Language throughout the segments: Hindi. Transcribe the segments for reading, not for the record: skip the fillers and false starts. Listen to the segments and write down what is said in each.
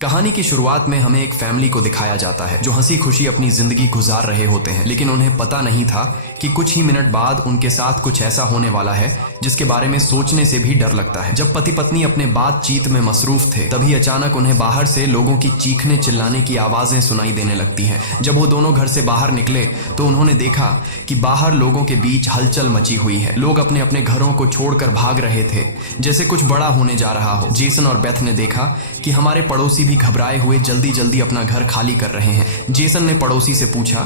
कहानी की शुरुआत में हमें एक फैमिली को दिखाया जाता है जो हंसी खुशी अपनी जिंदगी गुजार रहे होते हैं, लेकिन उन्हें पता नहीं था कि कुछ ही मिनट बाद उनके साथ कुछ ऐसा होने वाला है जिसके बारे में सोचने से भी डर लगता है। जब पति पत्नी अपने बातचीत में मसरूफ थे, तभी अचानक उन्हें बाहर से लोगों की चीखने चिल्लाने की आवाजें सुनाई देने लगती हैं। जब वो दोनों घर से बाहर निकले तो उन्होंने देखा कि बाहर लोगों के बीच हलचल मची हुई है। लोग अपने अपने घरों को छोड़कर भाग रहे थे, जैसे कुछ बड़ा होने जा रहा हो। जेसन और बेथ ने देखा कि हमारे पड़ोसी भी घबराए हुए जल्दी जल्दी अपना घर खाली कर रहे हैं। जेसन ने पड़ोसी से पूछा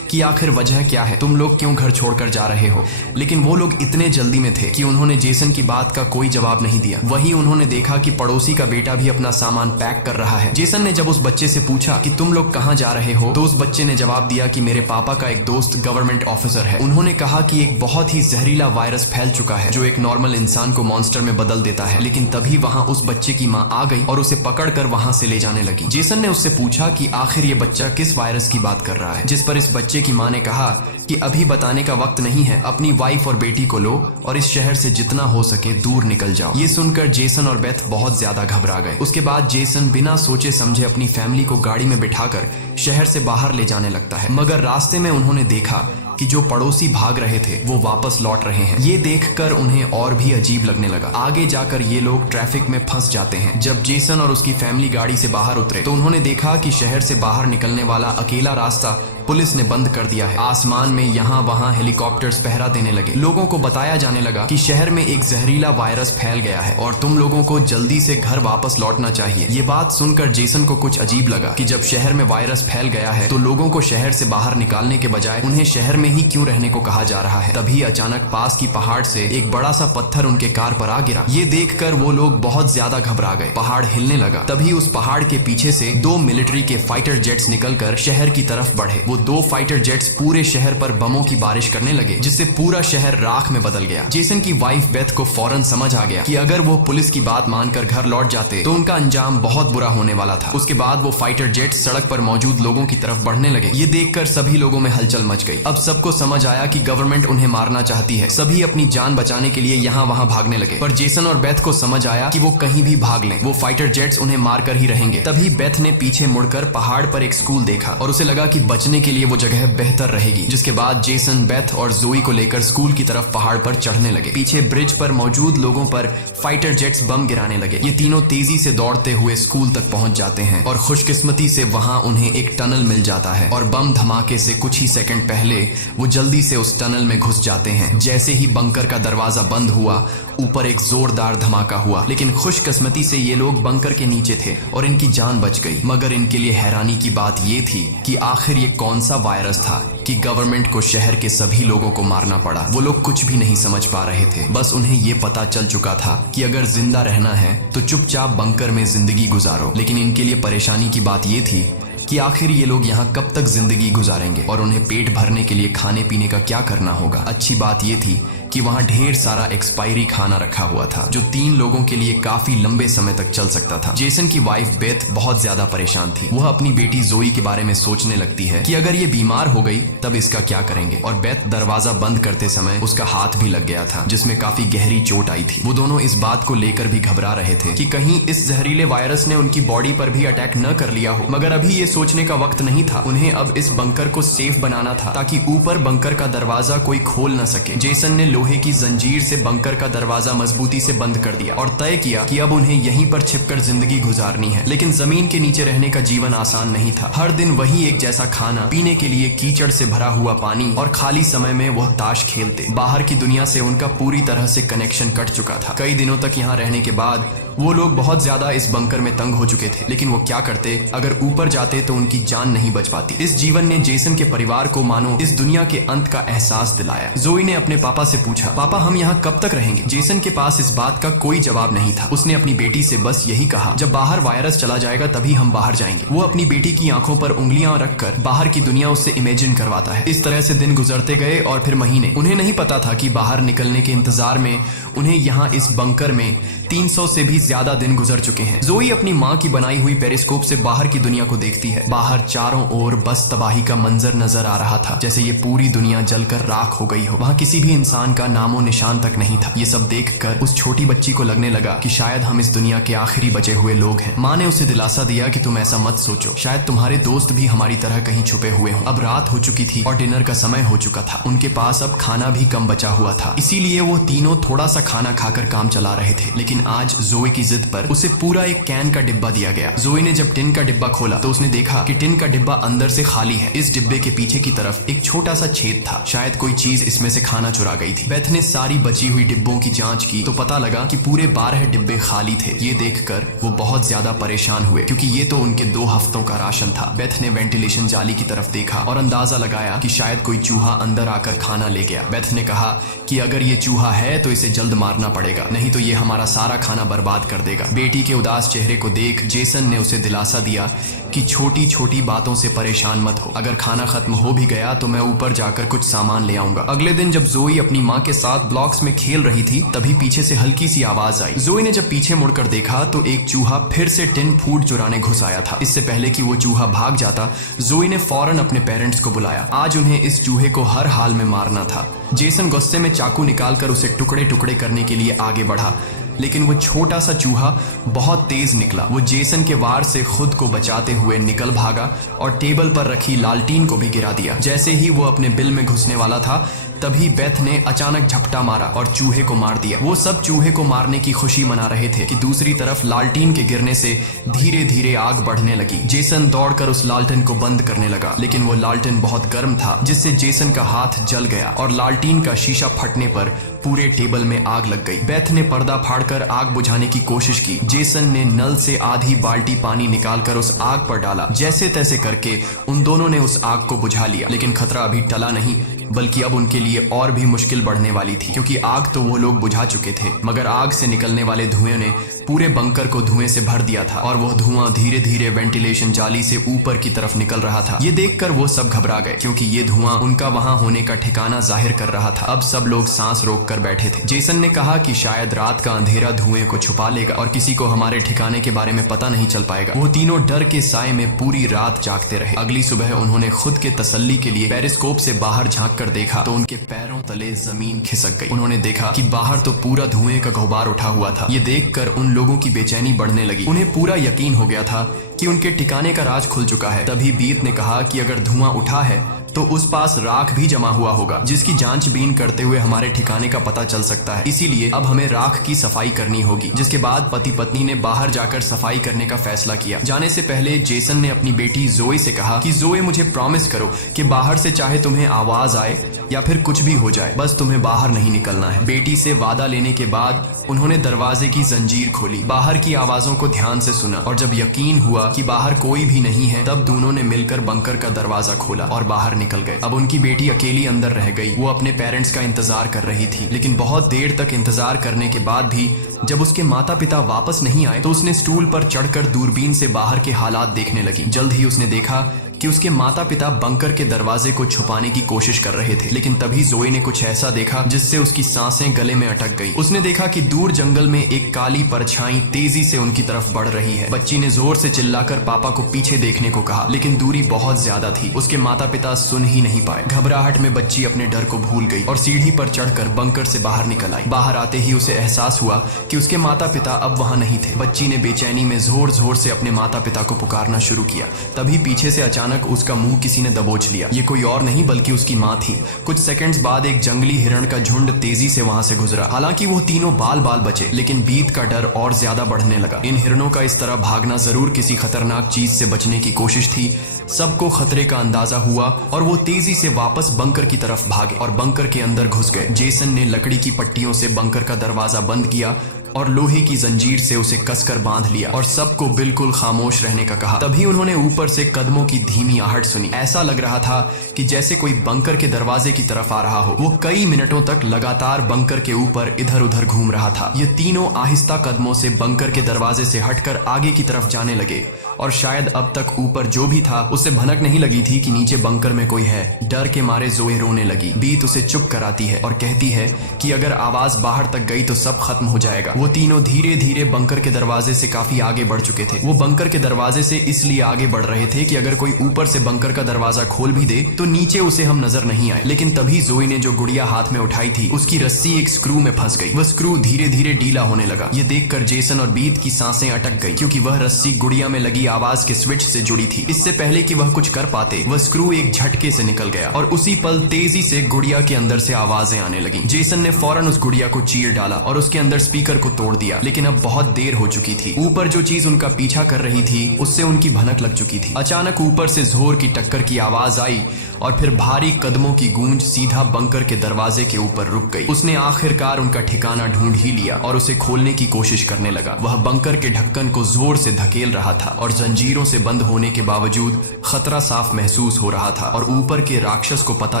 कि आखिर वजह क्या है, तुम लोग क्यों घर छोड़कर जा रहे हो? लेकिन वो लोग इतने जल्दी में थे कि उन्होंने जेसन की बात का कोई जवाब नहीं दिया। वहीं उन्होंने देखा कि पड़ोसी का बेटा भी अपना सामान पैक कर रहा है। जेसन ने जब उस बच्चे से पूछा कि तुम लोग कहाँ जा रहे हो, तो उस बच्चे ने जवाब दिया कि मेरे पापा का एक दोस्त गवर्नमेंट ऑफिसर है। उन्होंने कहा कि एक बहुत ही जहरीला वायरस फैल चुका है जो एक नॉर्मल इंसान को मॉन्स्टर में बदल देता है। लेकिन तभी वहां उस बच्चे की माँ आ गई और उसे पकड़कर वहां से ले जाने लगी। जेसन ने उससे पूछा कि आखिर ये बच्चा किस वायरस की बात कर रहा है, जिस पर इस बच्चे की माँ ने कहा कि अभी बताने का वक्त नहीं है, अपनी वाइफ और बेटी को लो और इस शहर से जितना हो सके दूर निकल जाओ। ये सुनकर जेसन और बेथ बहुत ज्यादा घबरा गए। उसके बाद जेसन बिना सोचे समझे अपनी फैमिली को गाड़ी में बिठाकर शहर से बाहर ले जाने लगता है। मगर रास्ते में उन्होंने देखा कि जो पड़ोसी भाग रहे थे वो वापस लौट रहे हैं। ये देखकर उन्हें और भी अजीब लगने लगा। आगे जाकर ये लोग ट्रैफिक में फंस जाते हैं। जब जेसन और उसकी फैमिली गाड़ी से बाहर उतरे तो उन्होंने देखा कि शहर से बाहर निकलने वाला अकेला रास्ता पुलिस ने बंद कर दिया है। आसमान में यहाँ वहाँ हेलीकॉप्टर्स पहरा देने लगे। लोगों को बताया जाने लगा कि शहर में एक जहरीला वायरस फैल गया है और तुम लोगों को जल्दी से घर वापस लौटना चाहिए। ये बात सुनकर जेसन को कुछ अजीब लगा कि जब शहर में वायरस फैल गया है तो लोगों को शहर से बाहर निकालने के बजाय उन्हें शहर में ही क्यों रहने को कहा जा रहा है। तभी अचानक पास की पहाड़ से एक बड़ा सा पत्थर उनके कार पर आ गिरा। ये देखकर वो लोग बहुत ज्यादा घबरा गए। पहाड़ हिलने लगा। तभी उस पहाड़ के पीछे से 2 मिलिट्री के फाइटर जेट्स निकलकर शहर की तरफ बढ़े। वो 2 फाइटर जेट्स पूरे शहर पर बमों की बारिश करने लगे, जिससे पूरा शहर राख में बदल गया। जेसन की वाइफ बेथ को फौरन समझ आ गया कि अगर वो पुलिस की बात मानकर घर लौट जाते तो उनका अंजाम बहुत बुरा होने वाला था। उसके बाद वो फाइटर जेट्स सड़क पर मौजूद लोगों की तरफ बढ़ने लगे। ये देखकर सभी लोगों में हलचल मच गई। अब सबको समझ आया कि गवर्नमेंट उन्हें मारना चाहती है। सभी अपनी जान बचाने के लिए यहाँ वहाँ भागने लगे। पर जेसन और बेथ को समझ आया कि वो कहीं भी भाग लें, वो फाइटर जेट्स उन्हें मारकर ही रहेंगे। तभी बेथ ने पीछे मुड़कर पहाड़ पर एक स्कूल देखा और उसे लगा कि बचने के लिए वो जगह बेहतर रहेगी। जिसके बाद जेसन, बेथ और जोई को लेकर स्कूल की तरफ पहाड़ पर चढ़ने लगे। पीछे ब्रिज पर मौजूद लोगों पर फाइटर जेट्स बम गिराने लगे। ये तीनों तेजी से दौड़ते हुए स्कूल तक पहुंच जाते हैं और खुशकिस्मती से वहां उन्हें एक टनल मिल जाता है और बम धमाके से कुछ ही सेकंड पहले वो जल्दी से उस टनल में घुस जाते हैं। जैसे ही बंकर का दरवाजा बंद हुआ, ऊपर एक जोरदार धमाका हुआ, लेकिन खुशकिस्मती से ये लोग बंकर के नीचे थे और इनकी जान बच गई। मगर इनके लिए हैरानी की बात ये थी कि आखिर ये कौन सा वायरस था कि गवर्नमेंट को शहर के सभी लोगों को मारना पड़ा। वो लोग कुछ भी नहीं समझ पा रहे थे। बस उन्हें ये पता चल चुका था कि अगर जिंदा रहना है तो चुपचाप बंकर में जिंदगी गुजारो। लेकिन इनके लिए परेशानी की बात ये थी कि आखिर ये लोग यहाँ कब तक जिंदगी गुजारेंगे और उन्हें पेट भरने के लिए खाने पीने का क्या करना होगा। अच्छी बात ये थी कि वहाँ ढेर सारा एक्सपायरी खाना रखा हुआ था जो 3 लोगों के लिए काफी लंबे समय तक चल सकता था। जेसन की वाइफ बेथ बहुत ज्यादा परेशान थी। वह अपनी बेटी जोई के बारे में सोचने लगती है कि अगर ये बीमार हो गई तब इसका क्या करेंगे। और बेथ दरवाजा बंद करते समय उसका हाथ भी लग गया था जिसमें काफी गहरी चोट आई थी। वो दोनों इस बात को लेकर भी घबरा रहे थे कि कहीं इस जहरीले वायरस ने उनकी बॉडी पर भी अटैक न कर लिया हो। मगर अभी ये सोचने का वक्त नहीं था। उन्हें अब इस बंकर को सेफ बनाना था ताकि ऊपर बंकर का दरवाजा कोई खोल न सके। जेसन ने लोहे की जंजीर से बंकर का दरवाजा मजबूती से बंद कर दिया और तय किया कि अब उन्हें यहीं पर छिपकर जिंदगी गुजारनी है। लेकिन जमीन के नीचे रहने का जीवन आसान नहीं था। हर दिन वही एक जैसा खाना, पीने के लिए कीचड़ से भरा हुआ पानी और खाली समय में वह ताश खेलते। बाहर की दुनिया से उनका पूरी तरह से कनेक्शन कट चुका था। कई दिनों तक यहाँ रहने के बाद वो लोग बहुत ज्यादा इस बंकर में तंग हो चुके थे। लेकिन वो क्या करते, अगर ऊपर जाते तो उनकी जान नहीं बच पाती। इस जीवन ने जेसन के परिवार को मानो इस दुनिया के अंत का एहसास दिलाया। जोई ने अपने पापा से पूछा, पापा हम यहाँ कब तक रहेंगे? जेसन के पास इस बात का कोई जवाब नहीं था। उसने अपनी बेटी से बस यही कहा, जब बाहर वायरस चला जाएगा तभी हम बाहर जाएंगे। वो अपनी बेटी की आंखों पर उंगलियां रखकर बाहर की दुनिया उससे इमेजिन करवाता है। इस तरह से दिन गुजरते गए और फिर महीने। उन्हें नहीं पता था कि बाहर निकलने के इंतजार में उन्हें यहाँ इस बंकर में 300 से भी ज्यादा दिन गुजर चुके हैं। जोई अपनी माँ की बनाई हुई पेरिस्कोप से बाहर की दुनिया को देखती है। बाहर चारों ओर बस तबाही का मंजर नजर आ रहा था, जैसे ये पूरी दुनिया जलकर राख हो गई हो। वहाँ किसी भी इंसान का नामो निशान तक नहीं था। ये सब देखकर उस छोटी बच्ची को लगने लगा कि शायद हम इस दुनिया के आखिरी बचे हुए लोग हैं। माँ ने उसे दिलासा दिया कि तुम ऐसा मत सोचो, शायद तुम्हारे दोस्त भी हमारी तरह कहीं छुपे हुए हों। अब रात हो चुकी थी और डिनर का समय हो चुका था। उनके पास अब खाना भी कम बचा हुआ था, इसीलिए वो तीनों थोड़ा सा खाना खाकर काम चला रहे थे। लेकिन आज जोई की जिद पर उसे पूरा एक कैन का डिब्बा दिया गया। जोई ने जब टिन का डिब्बा खोला तो उसने देखा कि टिन का डिब्बा अंदर से खाली है। इस डिब्बे के पीछे की तरफ एक छोटा सा छेद था, शायद कोई चीज इसमें से खाना चुरा गई थी। बेथ ने सारी बची हुई डिब्बों की जांच की तो पता लगा कि पूरे 12 डिब्बे खाली थे। ये देखकर वो बहुत ज्यादा परेशान हुए, क्योंकि ये तो उनके 2 हफ्तों का राशन था। बेथ ने वेंटिलेशन जाली की तरफ देखा और अंदाजा लगाया कि शायद कोई चूहा अंदर आकर खाना ले गया। बेथ ने कहा कि अगर ये चूहा है तो इसे जल्द मारना पड़ेगा, नहीं तो ये हमारा सारा खाना बर्बाद कर देगा। बेटी के उदास चेहरे को देख जेसन ने उसे दिलासा दिया कि छोटी छोटी बातों से परेशान मत हो, अगर खाना खत्म हो भी गया तो मैं ऊपर जाकर कुछ सामान ले आऊंगा। अगले दिन जब जोई अपनी माँ के साथ ब्लॉक्स में खेल रही थी तभी पीछे से हल्की सी आवाज आई। जोई ने जब पीछे मुड़कर देखा तो एक चूहा फिर से टिन फूड चुराने घुस आया था। इससे पहले कि वो चूहा भाग जाता, जोई ने फौरन अपने पेरेंट्स को बुलाया। आज उन्हें इस चूहे को हर हाल में मारना था। जेसन गुस्से में चाकू निकालकर उसे टुकड़े टुकड़े करने के लिए आगे बढ़ा, लेकिन वो छोटा सा चूहा बहुत तेज निकला। वो जेसन के वार से खुद को बचाते हुए निकल भागा और टेबल पर रखी लालटीन को भी गिरा दिया। जैसे ही वो अपने बिल में घुसने वाला था तभी बेथ ने अचानक झपटा मारा और चूहे को मार दिया। वो सब चूहे को मारने की खुशी मना रहे थे कि दूसरी तरफ लालटीन के गिरने से धीरे धीरे आग बढ़ने लगी। जेसन दौड़कर उस लालटेन को बंद करने लगा, लेकिन वो लालटेन बहुत गर्म था, जिससे जेसन का हाथ जल गया और लालटीन का शीशा फटने पर पूरे टेबल में आग लग गई। बेथ ने पर्दा फाड़कर आग बुझाने की कोशिश की। जेसन ने नल से आधी बाल्टी पानी निकालकर उस आग पर डाला। जैसे तैसे करके उन दोनों ने उस आग को बुझा लिया, लेकिन खतरा अभी टला नहीं, बल्कि अब उनके लिए और भी मुश्किल बढ़ने वाली थी, क्योंकि आग तो वो लोग बुझा चुके थे, मगर आग से निकलने वाले धुएं ने पूरे बंकर को धुएं से भर दिया था और वो धुआं धीरे धीरे वेंटिलेशन जाली से ऊपर की तरफ निकल रहा था। ये देखकर वो सब घबरा गए, क्योंकि ये धुआं उनका वहां होने का ठिकाना जाहिर कर रहा था। अब सब लोग सांस रोककर बैठे थे। जेसन ने कहा कि शायद रात का अंधेरा धुएं को छुपा लेगा और किसी को हमारे ठिकाने के बारे में पता नहीं चल पाएगा। वो तीनों डर के साए में पूरी रात जागते रहे। अगली सुबह उन्होंने खुद के तसल्ली के लिए पेरिस्कोप से बाहर झांक कर देखा तो उनके पैरों तले जमीन खिसक गई। उन्होंने देखा कि बाहर तो पूरा धुएं का गुबार उठा हुआ था। ये देखकर उन लोगों की बेचैनी बढ़ने लगी। उन्हें पूरा यकीन हो गया था कि उनके ठिकाने का राज खुल चुका है। तभी बीत ने कहा कि अगर धुआं उठा है तो उस पास राख भी जमा हुआ होगा, जिसकी जांचबीन करते हुए हमारे ठिकाने का पता चल सकता है। इसीलिए अब हमें राख की सफाई करनी होगी। जिसके बाद पति पत्नी ने बाहर जाकर सफाई करने का फैसला किया। जाने से पहले जेसन ने अपनी बेटी जोई से कहा कि जोई, मुझे प्रॉमिस करो कि बाहर से चाहे तुम्हें आवाज आए या फिर कुछ भी हो जाए, बस तुम्हें बाहर नहीं निकलना है। बेटी से वादा लेने के बाद उन्होंने दरवाजे की जंजीर खोली, बाहर की आवाजों को ध्यान से सुना और जब यकीन हुआ कि बाहर कोई भी नहीं है तब दोनों ने मिलकर बंकर का दरवाजा खोला और बाहर निकल गए। अब उनकी बेटी अकेली अंदर रह गई। वो अपने पेरेंट्स का इंतजार कर रही थी, लेकिन बहुत देर तक इंतजार करने के बाद भी जब उसके माता पिता वापस नहीं आए तो उसने स्टूल पर चढ़कर दूरबीन से बाहर के हालात देखने लगी। जल्द ही उसने देखा कि उसके माता पिता बंकर के दरवाजे को छुपाने की कोशिश कर रहे थे, लेकिन तभी जोई ने कुछ ऐसा देखा जिससे उसकी सांसें गले में अटक गई। उसने देखा कि दूर जंगल में एक काली परछाई तेजी से उनकी तरफ बढ़ रही है। बच्ची ने जोर से चिल्लाकर पापा को पीछे देखने को कहा, लेकिन दूरी बहुत ज्यादा थी। उसके माता पिता सुन ही नहीं पाए। घबराहट में बच्ची अपने डर को भूल गई और सीढ़ी पर चढ़कर बंकर से बाहर निकल आई। बाहर आते ही उसे एहसास हुआ कि उसके माता पिता अब वहां नहीं थे। बच्ची ने बेचैनी में जोर जोर से अपने माता पिता को पुकारना शुरू किया। तभी पीछे से अचानक उसका मुंह किसी ने दबोच लिया। ये कोई और नहीं बल्कि उसकी माँ थी। कुछ सेकंड्स बाद एक जंगली हिरण का झुंड तेजी से वहां से गुजरा। हालांकि वो तीनों बाल बाल बचे, लेकिन बीत का डर और ज्यादा बढ़ने लगा। इन हिरणों का इस तरह भागना जरूर किसी खतरनाक चीज से बचने की कोशिश थी। सबको खतरे का अंदाजा हुआ और वो तेजी से वापस बंकर की तरफ भागे और बंकर के अंदर घुस गए। जेसन ने लकड़ी की पट्टियों से बंकर का दरवाजा बंद किया और लोहे की जंजीर से उसे कसकर बांध लिया और सबको बिल्कुल खामोश रहने का कहा। तभी उन्होंने ऊपर से कदमों की धीमी आहट सुनी। ऐसा लग रहा था कि जैसे कोई बंकर के दरवाजे की तरफ आ रहा हो। वो कई मिनटों तक लगातार बंकर के ऊपर इधर उधर घूम रहा था। ये तीनों आहिस्ता कदमों से बंकर के दरवाजे से हटकर आगे की तरफ जाने लगे और शायद अब तक ऊपर जो भी था उसे भनक नहीं लगी थी कि नीचे बंकर में कोई है। डर के मारे जोए रोने लगी। बीत उसे चुप कराती है और कहती है कि अगर आवाज बाहर तक गई तो सब खत्म हो जाएगा। वो वो तीनों धीरे धीरे बंकर के दरवाजे से काफी आगे बढ़ चुके थे। वो बंकर के दरवाजे से इसलिए आगे बढ़ रहे थे कि अगर कोई ऊपर से बंकर का दरवाजा खोल भी दे तो नीचे उसे हम नजर नहीं आए। लेकिन तभी जोई ने जो गुड़िया हाथ में उठाई थी उसकी रस्सी एक स्क्रू में फंस गई। वह स्क्रू धीरे धीरे ढीला होने लगा। ये देखकर जेसन और बीत की सांसें अटक गई, क्योंकि वह रस्सी गुड़िया में लगी आवाज के स्विच से जुड़ी थी। इससे पहले कि वह कुछ कर पाते, वह स्क्रू एक झटके से निकल गया और उसी पल तेजी से गुड़िया के अंदर से आवाजें आने लगी। जेसन ने फौरन उस गुड़िया को चीर डाला और उसके अंदर स्पीकर को तोड़ दिया। लेकिन अब बहुत देर हो चुकी थी। ऊपर जो चीज उनका पीछा कर रही थी उससे उनकी भनक लग चुकी थी। अचानक ऊपर से जोर की टक्कर की आवाज आई और फिर भारी कदमों की गूंज सीधा बंकर के दरवाजे के ऊपर रुक गई। उसने आखिरकार उनका ठिकाना ढूंढ ही लिया और उसे खोलने की कोशिश करने लगा। वह बंकर के ढक्कन को जोर से धकेल रहा था और जंजीरों से बंद होने के बावजूद खतरा साफ महसूस हो रहा था। और ऊपर के राक्षस को पता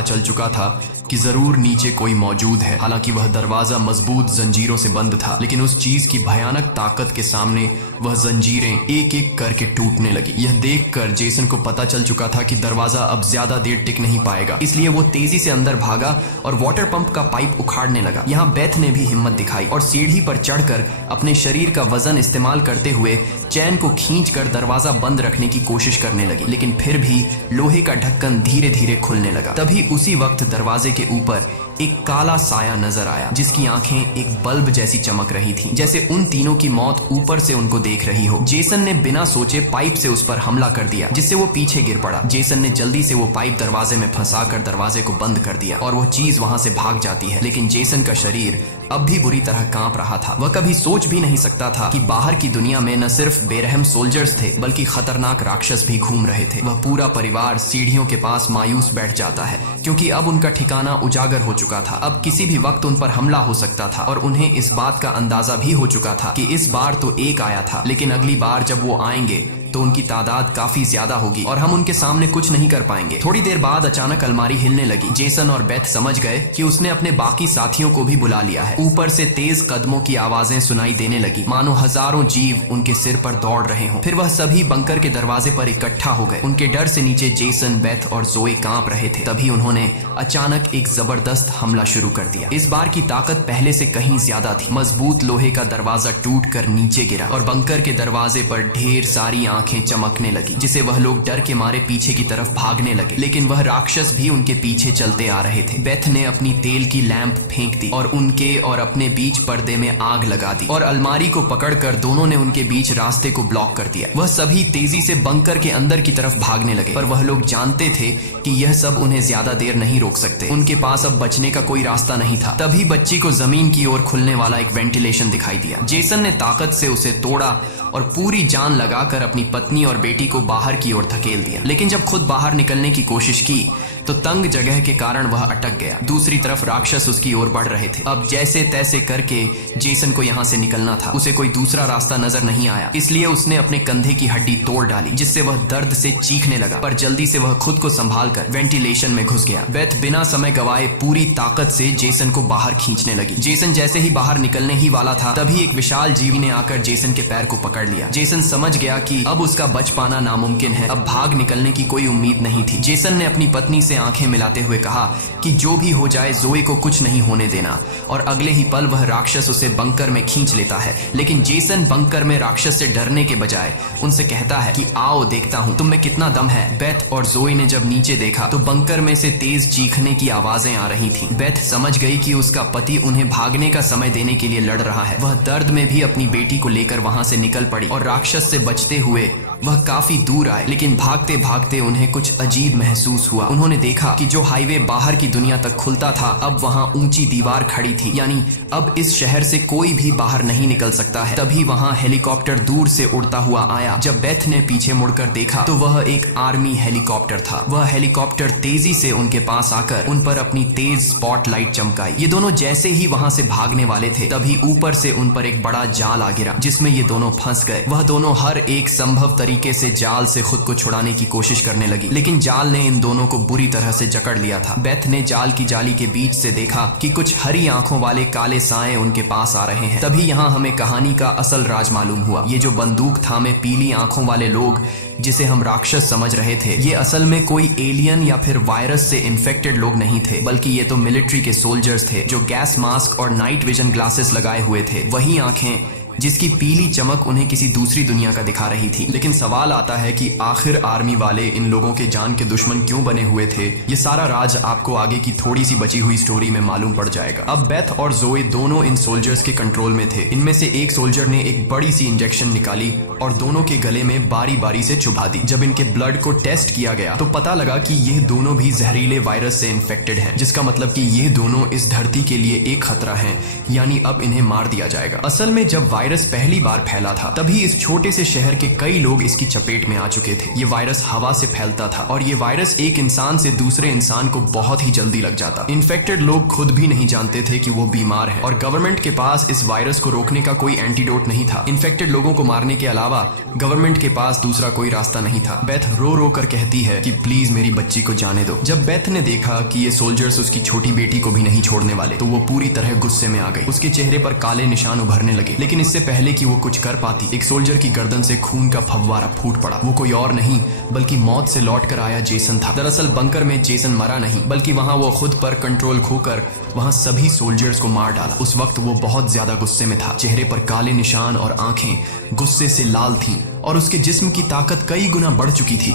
चल चुका था कि जरूर नीचे कोई मौजूद है। हालांकि वह दरवाजा मजबूत जंजीरों से बंद था, लेकिन उस चीज की भयानक ताकत के सामने वह जंजीरें एक एक करके टूटने लगी। यह देखकर जेसन को पता चल चुका था कि दरवाजा अब ज्यादा देर टिक नहीं पाएगा। इसलिए वो तेजी से अंदर भागा और वाटर पंप का पाइप उखाड़ने लगा। यहाँ बेथ ने भी हिम्मत दिखाई और सीढ़ी पर चढ़कर अपने शरीर का वजन इस्तेमाल करते हुए चैन को खींचकर दरवाजा बंद रखने की कोशिश करने लगी। लेकिन फिर भी लोहे का ढक्कन धीरे धीरे खुलने लगा। तभी उसी वक्त दरवाजे के ऊपर एक काला साया नजर आया, जिसकी आंखें एक बल्ब जैसी चमक रही थीं, जैसे उन तीनों की मौत ऊपर से उनको देख रही हो। जेसन ने बिना सोचे पाइप से उस पर हमला कर दिया, जिससे वो पीछे गिर पड़ा। जेसन ने जल्दी से वो पाइप दरवाजे में फंसाकर दरवाजे को बंद कर दिया और वो चीज वहां से भाग जाती है। लेकिन जेसन का शरीर अब भी बुरी तरह कांप रहा था। वह कभी सोच भी नहीं सकता था कि बाहर की दुनिया में न सिर्फ बेरहम सोल्जर्स थे, बल्कि खतरनाक राक्षस भी घूम रहे थे। वह पूरा परिवार सीढ़ियों के पास मायूस बैठ जाता है, क्योंकि अब उनका ठिकाना उजागर हो चुका था। अब किसी भी वक्त उन पर हमला हो सकता था और उन्हें इस बात का अंदाजा भी हो चुका था कि इस बार तो एक आया था, लेकिन अगली बार जब वो आएंगे तो उनकी तादाद काफी ज्यादा होगी और हम उनके सामने कुछ नहीं कर पाएंगे। थोड़ी देर बाद अचानक अलमारी हिलने लगी। जेसन और बेथ समझ गए कि उसने अपने बाकी साथियों को भी बुला लिया है। ऊपर से तेज कदमों की आवाजें सुनाई देने लगी, मानो हजारों जीव उनके सिर पर दौड़ रहे हों। फिर वह सभी बंकर के दरवाजे पर इकट्ठा हो गए। उनके डर से नीचे जेसन, बेथ और जोए कांप रहे थे। तभी उन्होंने अचानक एक जबरदस्त हमला शुरू कर दिया। इस बार की ताकत पहले से कहीं ज्यादा थी। मजबूत लोहे का दरवाजा टूट कर नीचे गिरा और बंकर के दरवाजे पर ढेर सारी आंखें चमकने लगी, जिसे वह लोग डर के मारे पीछे की तरफ भागने लगे। लेकिन वह राक्षस भी उनके पीछे चलते आ रहे थे। बेथ ने अपनी तेल की लैंप फेंक दी और उनके और अपने बीच पर्दे में आग लगा दी और अलमारी को पकड़कर दोनों ने उनके बीच रास्ते को ब्लॉक कर दिया। वह सभी तेजी से बंकर के अंदर की तरफ भागने लगे, पर वह लोग जानते थे कि यह सब उन्हें ज्यादा देर नहीं रोक सकते। उनके पास अब बचने का कोई रास्ता नहीं था। तभी बच्ची को जमीन की ओर खुलने वाला एक वेंटिलेशन दिखाई दिया। जेसन ने ताकत से उसे तोड़ा और पूरी जान लगाकर अपनी पत्नी और बेटी को बाहर की ओर धकेल दिया। लेकिन जब खुद बाहर निकलने की कोशिश की तो तंग जगह के कारण वह अटक गया। दूसरी तरफ राक्षस उसकी ओर बढ़ रहे थे। अब जैसे तैसे करके जेसन को यहाँ से निकलना था। उसे कोई दूसरा रास्ता नजर नहीं आया, इसलिए उसने अपने कंधे की हड्डी तोड़ डाली, जिससे वह दर्द से चीखने लगा। पर जल्दी से वह खुद को संभाल कर वेंटिलेशन में घुस गया। बेथ बिना समय गवाए पूरी ताकत से जेसन को बाहर खींचने लगी। जेसन जैसे ही बाहर निकलने ही वाला था, तभी एक विशाल जीवी ने आकर जेसन के पैर को पकड़ लिया। जेसन समझ गया कि अब उसका बच पाना नामुमकिन है। अब भाग निकलने की कोई उम्मीद नहीं थी। जेसन ने अपनी पत्नी से आंखें मिलाते हुए कहा कि जो भी हो जाए जोए को कुछ नहीं होने देना, और अगले ही पल वह राक्षस उसे बंकर में खींच लेता है। लेकिन जेसन बंकर में राक्षस से डरने के बजाय उनसे कहता है कि आओ देखता हूँ तुम में कितना दम है। बेथ और जोए ने जब नीचे देखा तो बंकर में से तेज चीखने की आवाजें आ रही थी। बेथ समझ गई कि उसका पति उन्हें भागने का समय देने के लिए लड़ रहा है। वह दर्द में भी अपनी बेटी को लेकर वहां से निकल पड़ी और राक्षस से बचते हुए वह काफी दूर आए। लेकिन भागते भागते उन्हें कुछ अजीब महसूस हुआ। उन्होंने देखा कि जो हाईवे बाहर की दुनिया तक खुलता था, अब वहां ऊंची दीवार खड़ी थी, यानी अब इस शहर से कोई भी बाहर नहीं निकल सकता है। तभी वहां हेलीकॉप्टर दूर से उड़ता हुआ आया। जब बेथ ने पीछे मुड़कर देखा तो वह एक आर्मी हेलीकॉप्टर था। वह हेलीकॉप्टर तेजी से उनके पास आकर उन पर अपनी तेज स्पॉटलाइट चमकाई। ये दोनों जैसे ही वहां से भागने वाले थे, तभी ऊपर से उन पर एक बड़ा जाल आ गिरा, जिसमें ये दोनों फंस गए। वह दोनों हर एक संभव तरीके से जाल से खुद को छुड़ाने की कोशिश करने लगी, लेकिन जाल ने इन दोनों को बुरी तरह से जकड़ लिया था। बेथ ने जाल की जाली के बीच से देखा कि कुछ हरी आंखों वाले काले साए उनके पास आ रहे हैं। तभी यहाँ हमें कहानी का असल राज मालूम हुआ। ये जो बंदूक थामे पीली आंखों वाले लोग जिसे हम राक्षस समझ रहे थे, ये असल में कोई एलियन या फिर वायरस से इन्फेक्टेड लोग नहीं थे, बल्कि ये तो मिलिट्री के सोल्जर्स थे जो गैस मास्क और नाइट विजन ग्लासेस लगाए हुए थे। वही आंखें जिसकी पीली चमक उन्हें किसी दूसरी दुनिया का दिखा रही थी। लेकिन सवाल आता है कि आखिर आर्मी वाले इन लोगों के जान के दुश्मन क्यों बने हुए थे। ये सारा राज आपको आगे की थोड़ी सी बची हुई स्टोरी में मालूम पड़ जाएगा। अब बेथ और जोए दोनों इन सोल्जर्स के कंट्रोल में थे। इनमें से एक सोल्जर ने एक बड़ी सी इंजेक्शन निकाली और दोनों के गले में बारी बारी से चुभा दी। जब इनके ब्लड को टेस्ट किया गया तो पता लगा कि ये दोनों भी जहरीले वायरस से इन्फेक्टेड हैं, जिसका मतलब कि ये दोनों इस धरती के लिए एक खतरा हैं, यानी अब इन्हें मार दिया जाएगा। असल में जब वायरस पहली बार फैला था तभी इस छोटे से शहर के कई लोग इसकी चपेट में आ चुके थे। ये वायरस हवा से फैलता था और ये वायरस एक इंसान से दूसरे इंसान को बहुत ही जल्दी लग जाता। इन्फेक्टेड लोग खुद भी नहीं जानते थे कि वो बीमार है और गवर्नमेंट के पास इस वायरस को रोकने का कोई एंटीडोट नहीं था। इन्फेक्टेड लोगों को मारने के अलावा गवर्नमेंट के पास दूसरा कोई रास्ता नहीं था। बेथ रो रो कर कहती है कि प्लीज मेरी बच्ची को जाने दो। जब बेथ ने देखा कि ये सोल्जर्स उसकी छोटी बेटी को भी नहीं छोड़ने वाले तो वो पूरी तरह गुस्से में आ गई। उसके चेहरे पर काले निशान उभरने लगे, लेकिन इससे पहले कि वो कुछ कर पाती एक सोल्जर की गर्दन से खून का फव्वारा फूट पड़ा। वो कोई और नहीं बल्कि मौत से लौट कर आया जेसन था। दरअसल बंकर में जेसन मरा नहीं, बल्कि वहां वो खुद पर कंट्रोल खोकर वहां सभी सोल्जर्स को मार डाला। उस वक्त वो बहुत ज्यादा गुस्से में था। चेहरे पर काले निशान और आंखें गुस्से से लाल थीं और उसके जिस्म की ताकत कई गुना बढ़ चुकी थी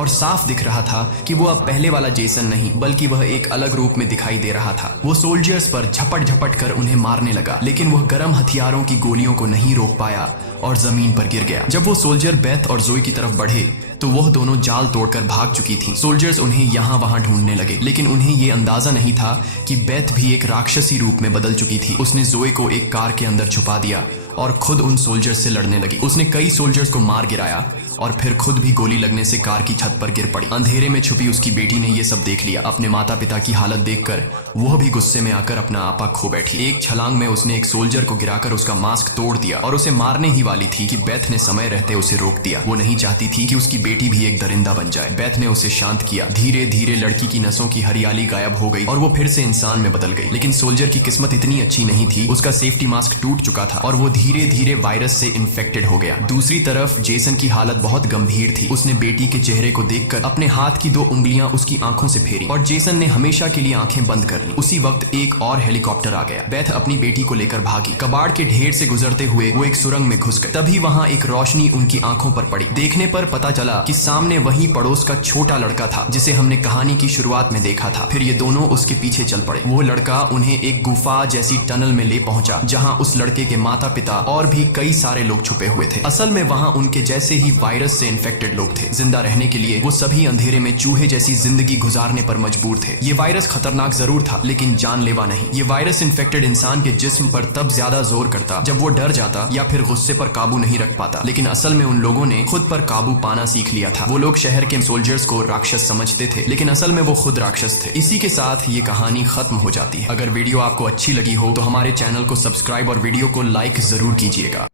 और साफ दिख रहा था कि वो अब पहले वाला जेसन नहीं बल्कि वह एक अलग रूप में दिखाई दे रहा था। वो सोल्जर्स पर झपट झपट कर उन्हें मारने लगा, लेकिन वह गर्म हथियारों की गोलियों को नहीं रोक पाया और जमीन पर गिर गया। जब वो सोल्जर बेथ और जोई की तरफ बढ़े तो वह दोनों जाल तोड़कर भाग चुकी थीं। सोल्जर्स उन्हें यहाँ वहां ढूंढने लगे, लेकिन उन्हें ये अंदाजा नहीं था कि बेथ भी एक राक्षसी रूप में बदल चुकी थी। उसने जोई को एक कार के अंदर छुपा दिया और खुद उन सोल्जर्स से लड़ने लगी। उसने कई सोल्जर्स को मार गिराया और फिर खुद भी गोली लगने से कार की छत पर गिर पड़ी। अंधेरे में छुपी उसकी बेटी ने यह सब देख लिया। अपने माता पिता की हालत देखकर वह भी गुस्से में आकर अपना आपा खो बैठी। एक छलांग में उसने एक सोल्जर को गिराकर उसका मास्क तोड़ दिया और उसे मारने ही वाली थी कि बेथ ने समय रहते उसे रोक दिया। वो नहीं चाहती थी कि उसकी बेटी भी एक दरिंदा बन जाए। बेथ ने उसे शांत किया। धीरे धीरे लड़की की नसों की हरियाली गायब हो गई और वो फिर से इंसान में बदल गई। लेकिन सोल्जर की किस्मत इतनी अच्छी नहीं थी। उसका सेफ्टी मास्क टूट चुका था और वो धीरे धीरे वायरस से इन्फेक्टेड हो गया। दूसरी तरफ जेसन की हालत बहुत गंभीर थी। उसने बेटी के चेहरे को देखकर अपने हाथ की 2 उंगलियां उसकी आंखों से फेरी और जेसन ने हमेशा के लिए आंखें बंद कर ली। उसी वक्त एक और हेलीकॉप्टर आ गया। बेथ अपनी बेटी को लेकर भागी। कबाड़ के ढेर से गुजरते हुए वो एक सुरंग में घुस गए। तभी वहां एक रोशनी उनकी आंखों पर पड़ी। देखने पर पता चला कि सामने वही पड़ोस का छोटा लड़का था जिसे हमने कहानी की शुरुआत में देखा था। फिर ये दोनों उसके पीछे चल पड़े। वो लड़का उन्हें एक गुफा जैसी टनल में ले पहुंचा जहां उस लड़के के माता पिता और भी कई सारे लोग छुपे हुए थे। असल में वहां उनके जैसे ही वायरस से इन्फेक्टेड लोग थे। जिंदा रहने के लिए वो सभी अंधेरे में चूहे जैसी जिंदगी गुजारने पर मजबूर थे। ये वायरस खतरनाक जरूर था लेकिन जानलेवा नहीं। ये वायरस इन्फेक्टेड इंसान के जिस्म पर तब ज्यादा जोर करता जब वो डर जाता या फिर गुस्से पर काबू नहीं रख पाता। लेकिन असल में उन लोगों ने खुद पर काबू पाना सीख लिया था। वो लोग शहर के सोल्जर्स को राक्षस समझते थे, लेकिन असल में वो खुद राक्षस थे। इसी के साथ ये कहानी खत्म हो जाती है। अगर वीडियो आपको अच्छी लगी हो तो हमारे चैनल को सब्सक्राइब और वीडियो को लाइक जरूर कीजिएगा।